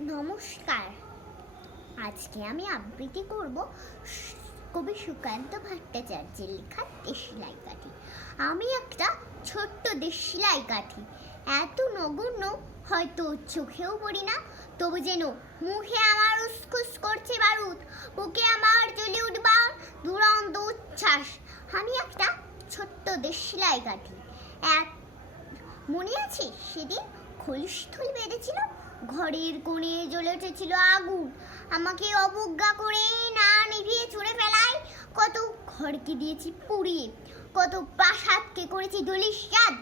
নমস্কার। আজকে আমি আবৃত্তি করব কবি সুকান্ত ভট্টাচার্যের লেখা দেশলাই কাঠি। আমি একটা ছোট্ট দেশলাই কাঠি, এত নগণ্য হয়তো চোখেও পড়ি না, তবু যেন মুখে আমার উসখুস করছে বারুদ, বুকে আমার জ্বলে উঠবার দুরন্ত উচ্ছ্বাস। আমি একটা ছোট্ট দেশলাই কাঠি। মনে আছে সেদিন খলিস্থল বেঁধেছিল, ঘরের কোণে জ্বলে উঠেছিল আগুন, আমাকে অবজ্ঞা করে না নিভিয়ে ছুঁড়ে ফেলায়। কত ঘরকে দিয়েছি পুড়িয়ে, কত প্রাসাদকে করেছি ধূলিসাৎ।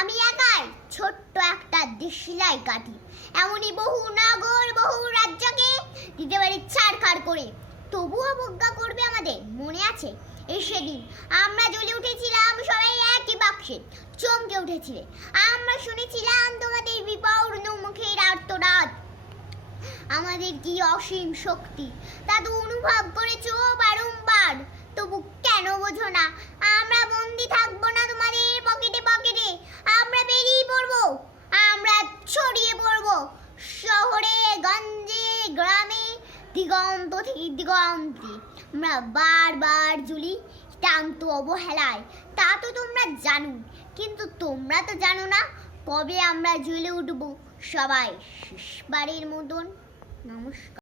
আমি একাই ছোট্ট একটা দেশলাই কাঠি, এমনই বহু নগর বহু রাজ্যকে দিতে পারি ছাড়খাড় করে, তবু অবজ্ঞা করবে আমাদের। মনে আছে সেদিন আমরা জ্বলে উঠেছিলাম সবাই একই বাক্সে, চমকে উঠেছিলে। আমরা শুনেছিলাম তোমাদের বিপন্ন মুখের আর্তনাদ, আমাদের কি অসীম শক্তি তা তো অনুভব করেছো বারংবার, তবু কেন বোঝো না? আমরা বন্দি থাকবো না তোমাদের পকেটে পকেটে, আমরা বেরিয়ে পড়বো, আমরা ছড়িয়ে পড়বো শহরে গঞ্জে গ্রামে, দিগন্ত থেকে দিগন্তে। আমরা বারবার জ্বলি ক্লান্ত অবহেলায়, তা তো তোমরা জানো, কিন্তু তোমরা তো জানো না কবে আমরা জ্বলে উঠবো সবাই শেষবারের মতন। নমস্কার।